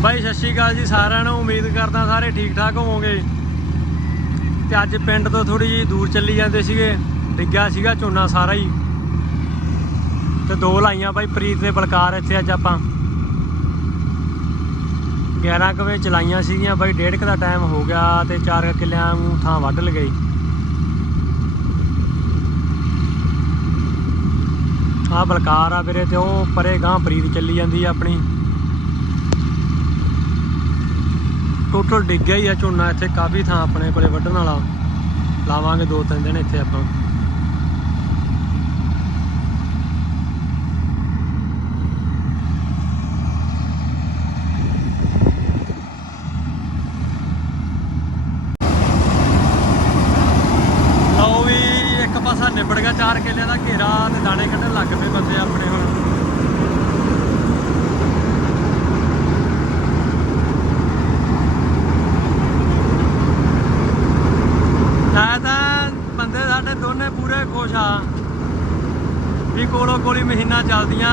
ਬਾਈ, ਸਤਿ ਸ਼੍ਰੀ ਅਕਾਲ ਜੀ ਸਾਰਿਆਂ ਨੂੰ। ਉਮੀਦ ਕਰਦਾ ਸਾਰੇ ਠੀਕ ਠਾਕ ਹੋਵੋਗੇ। ਤੇ ਅੱਜ ਪਿੰਡ ਤੋਂ ਥੋੜੀ ਜਿਹੀ ਦੂਰ ਚੱਲੀ ਜਾਂਦੇ ਸੀਗੇ। ਡਿੱਗਿਆ ਸੀਗਾ ਝੋਨਾ ਸਾਰਾ ਹੀ। ਤੇ ਦੋ ਲਾਈਆਂ ਬਾਈ ਪ੍ਰੀਤ ਦੇ ਬਲਕਾਰ ਇੱਥੇ ਅੱਜ ਆਪਾਂ। 11 ਕੁ ਵਜੇ ਚਲਾਈਆਂ ਸੀਗੀਆਂ ਬਾਈ, ਡੇਢ ਕੁ ਦਾ ਟਾਈਮ ਹੋ ਗਿਆ ਤੇ 4 ਕਿੱਲਿਆਂ ਨੂੰ ਥਾਂ ਵੱਢ ਲਗਈ ਆ ਬਲਕਾਰ ਆ ਵੀਰੇ ਤੇ ਉਹ ਪਰੇ ਗਾਂ ਪ੍ਰੀਤ ਚੱਲੀ ਜਾਂਦੀ ਆ ਆਪਣੀ। ਟੋਟਲ ਡਿੱਗ ਗਿਆ ਹੀ ਆ ਝੋਨਾ ਇੱਥੇ, ਕਾਫੀ ਥਾਂ ਆਪਣੇ ਕੋਲੇ ਵੱਢਣ ਵਾਲਾ। ਲਾਵਾਂਗੇ ਦੋ ਤਿੰਨ ਦਿਨ ਇੱਥੇ ਆਪਾਂ। ਲਓ ਵੀ, ਇੱਕ ਪਾਸਾ ਨਿਬੜ ਗਿਆ, ਚਾਰ ਕਿੱਲਿਆਂ ਦਾ ਘੇਰਾ ਤੇ ਦਾਣੇ ਕੱਢਣ ਲੱਗ ਪਏ ਬੰਦੇ ਆਪਣੇ ਹੁਣ ਹੈ ਤਾਂ ਬੰਦੇ ਸਾਡੇ ਦੋਨੇ ਪੂਰੇ ਖੁਸ਼ ਆ ਵੀ ਕੋਲੋਂ ਕੋਲੀ ਮਹੀਨਾ ਚੱਲਦੀਆਂ।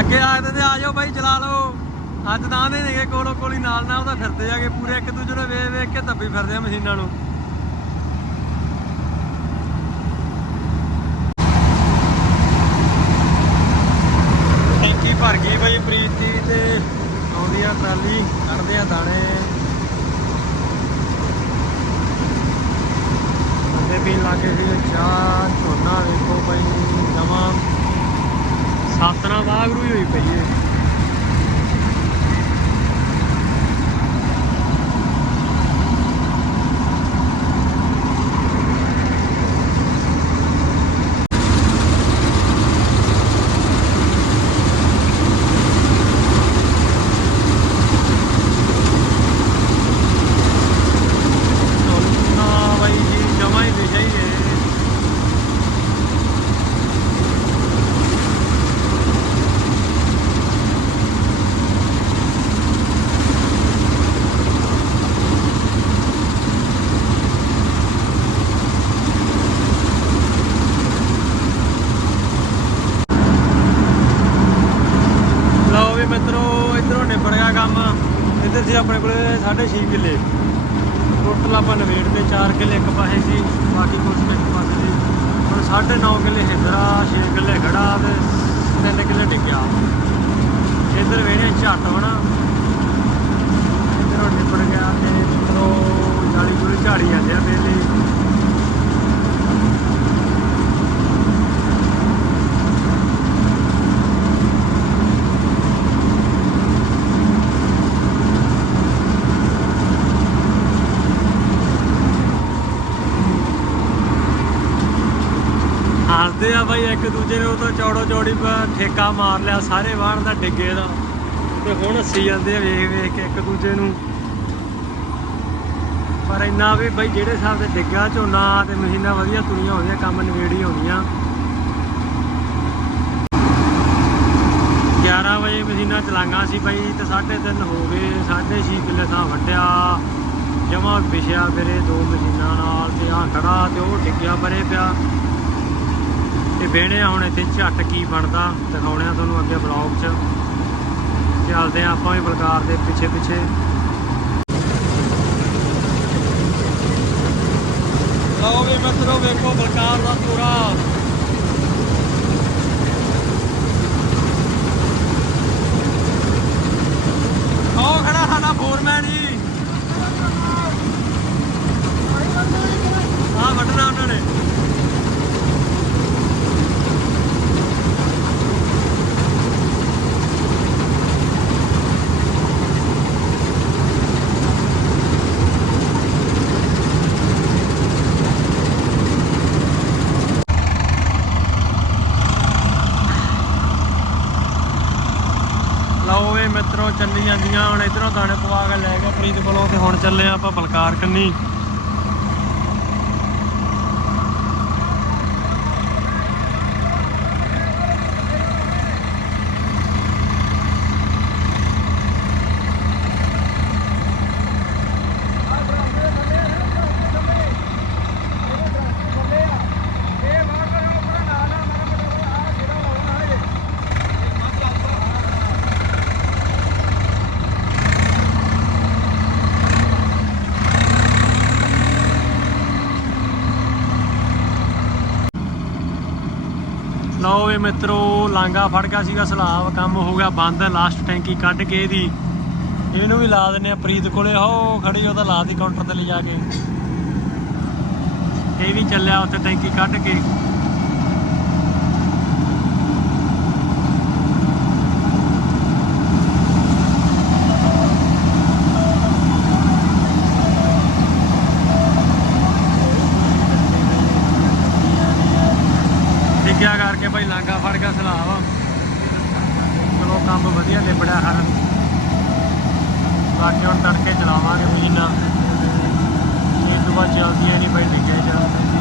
ਅੱਗੇ ਆਏ ਤੇ ਆ ਜਾਓ ਬਾਈ, ਚਲਾ ਲਓ। ਅੱਜ ਤਾਂ ਦੇ ਨੇਗੇ ਕੋਲੋਂ ਕੋਲੀ, ਨਾਲ ਨਾਲ ਤਾਂ ਫਿਰਦੇ ਆਗੇ ਪੂਰੇ, ਇੱਕ ਦੂਜੇ ਨੂੰ ਵੇਖ ਵੇਖ ਕੇ ਦੱਬੀ ਫਿਰਦੇ ਆ ਮਸ਼ੀਨਾਂ ਨੂੰ ਟੈਂਕੀ ਭਰ ਗਈ ਬਈ ਪ੍ਰੀਤ ਦੀ ਤੇ ਆਉਂਦੀ ਆ ਟਰਾਲੀ ਕੱਢਦੇ ਆ ਦਾਣੇ ਬੰਦੇ ਚਾਹ ਝੋਨਾ ਵੇਖੋ ਬਈ ਜਮਾ ਸਾਤਨਾ ਵਾਗਰੂ ਹੀ ਹੋਈ ਪਈ ਹੈ ਝੋਨਾ ਬਾਈ ਜੀ ਜਮਾ ਹੀ ਦੇ ਜਾਈਏ ਲਓ ਵੀ ਮਿੱਤਰੋ ਇਧਰੋਂ ਨਿਬੜ ਗਿਆ ਕੰਮ ਇੱਧਰ ਸੀ ਆਪਣੇ ਕੋਲੇ 6.5 ਕਿੱਲੇ। ਟੋਟਲ ਆਪਾਂ ਨਵੇੜ ਤੇ 4 ਕਿੱਲੇ, ਇੱਕ ਪਾਸੇ ਸੀ, ਬਾਕੀ ਕੁਝ ਕੁ ਇੱਕ ਪਾਸੇ ਸੀ। ਹੁਣ 9.5 ਕਿੱਲੇ ਹਿੰਦਰਾ 6 ਕਿੱਲੇ ਖੜਾ ਤੇ 3 ਕਿੱਲੇ ਟਿਕਿਆ ਇੱਧਰ ਵੇਣੇ ਝੱਟ ਹੋਣਾ ਇੱਧਰੋਂ ਨਿਬੜ ਗਿਆ ਤੇ ਮਿੱਤਰੋ ਜਾਲੀ ਜੁਲੀ ਝਾੜੀ ਜਾਂਦੇ ਆ ਵੇਲੇ ਹੱਸਦੇ ਆ ਬਾਈ, ਇੱਕ ਦੂਜੇ ਨੂੰ ਤਾਂ ਚੌੜੋ ਚੌੜੀ ਠੇਕਾ ਮਾਰ ਲਿਆ, ਸਾਰੇ ਬਾਹਰ ਦਾ ਡਿੱਗੇ ਦਾ। ਤੇ ਹੁਣ ਹੱਸੀ ਜਾਂਦੇ ਆ ਵੇਖ ਵੇਖ ਕੇ ਇੱਕ ਦੂਜੇ ਨੂੰ। ਪਰ ਇੰਨਾ ਵੀ ਬਾਈ, ਜਿਹੜੇ ਹਿਸਾਬ ਦੇ ਡਿੱਗਾ ਝੋਨਾ ਤੇ ਮਸ਼ੀਨਾਂ ਵਧੀਆ ਤੁਰੀਆਂ ਹੋਣੀਆਂ ਕੰਮ ਨਵੇੜੀ ਹੋਣੀਆਂ। 11 ਵਜੇ ਮਸ਼ੀਨਾਂ ਚਲਾਈਆਂ ਸੀ ਬਾਈ, ਤੇ 3:30 ਹੋ ਗਏ 6.5 ਕਿੱਲੇ ਥਾਂ ਵੱਢਿਆ। ਜਮਾ ਵਿਛਿਆ ਮੇਰੇ ਦੋ ਮਸ਼ੀਨਾਂ ਨਾਲ, ਤੇ ਆ ਖੜਾ ਤੇ ਉਹ ਡਿੱਗਿਆ ਪਰੇ ਪਿਆ। ਤੇ ਵੇਣੇ ਹੁਣ ਇੱਥੇ ਝੱਟ ਕੀ ਬਣਦਾ ਦਿਖਾਉਣੇ ਆ ਤੁਹਾਨੂੰ ਅੱਗੇ ਬਲੌਗ 'ਚ। ਚੱਲਦੇ ਆ ਆਪਾਂ ਵੀ ਬਲਕਾਰ ਦੇ ਪਿੱਛੇ ਪਿੱਛੇ। ਲਓ ਵੀ ਮਿੱਤਰੋ, ਵੇਖੋ ਬਲਕਾਰ ਦਾ ਪੂਰਾ ਉਹ ਖੜਾ ਸਾਡਾ ਫੋਰਮੈਨ ਜੀ ਆ ਵੱਢਣਾ ਉਹਨਾਂ ਨੇ ਲਓ ਵੇ ਚੱਲੀ ਜਾਂਦੀਆਂ, ਹੁਣ ਇਧਰੋਂ ਦਾਣੇ ਪਵਾ ਕੇ ਲੈ ਗਏ, ਪ੍ਰੀਤ ਕੋਲੋਂ, ਤੇ ਹੁਣ ਚੱਲੇ ਆਪਾਂ ਬਲਕਾਰ ਕੰਨੀ। ਓਏ ਮਿੱਤਰੋ ਲਾਂਗਾ ਫੜ ਗਿਆ ਸੀਗਾ, ਸਲਾਬ ਕੰਮ ਹੋ ਗਿਆ ਬੰਦ ਲਾਸਟ ਟੈਂਕੀ ਕੱਢ ਕੇ ਇਹਦੀ। ਇਹਨੂੰ ਵੀ ਲਾ ਦਿੰਨੇ ਆ ਪ੍ਰੀਤ ਕੋਲੇ, ਹੋ, ਖੜੀ ਉਹਦਾ ਲਾ ਦੀ ਕਾਊਂਟਰ ਤੇ ਲਿਜਾ ਕੇ। ਇਹ ਵੀ ਚੱਲਿਆ ਉੱਥੇ ਟੈਂਕੀ ਕੱਢ ਕੇ ਟਿਕਿਆ ਕਰਕੇ ਭਾਈ ਲਾਂਗਾ ਫੜ ਗਿਆ ਸਲਾਬ ਚਲੋ ਕੰਮ ਵਧੀਆ ਨਿਬੜਿਆ ਹਰ ਬਾਕੀ ਹੁਣ ਤੜਕੇ ਚਲਾਵਾਂਗੇ ਮਸ਼ੀਨਾਂ। ਇਹ ਤੋਂ ਬਾਅਦ ਚੱਲਦੀਆਂ ਨਹੀਂ ਭਾਈ ਡਿੱਗੇ ਚ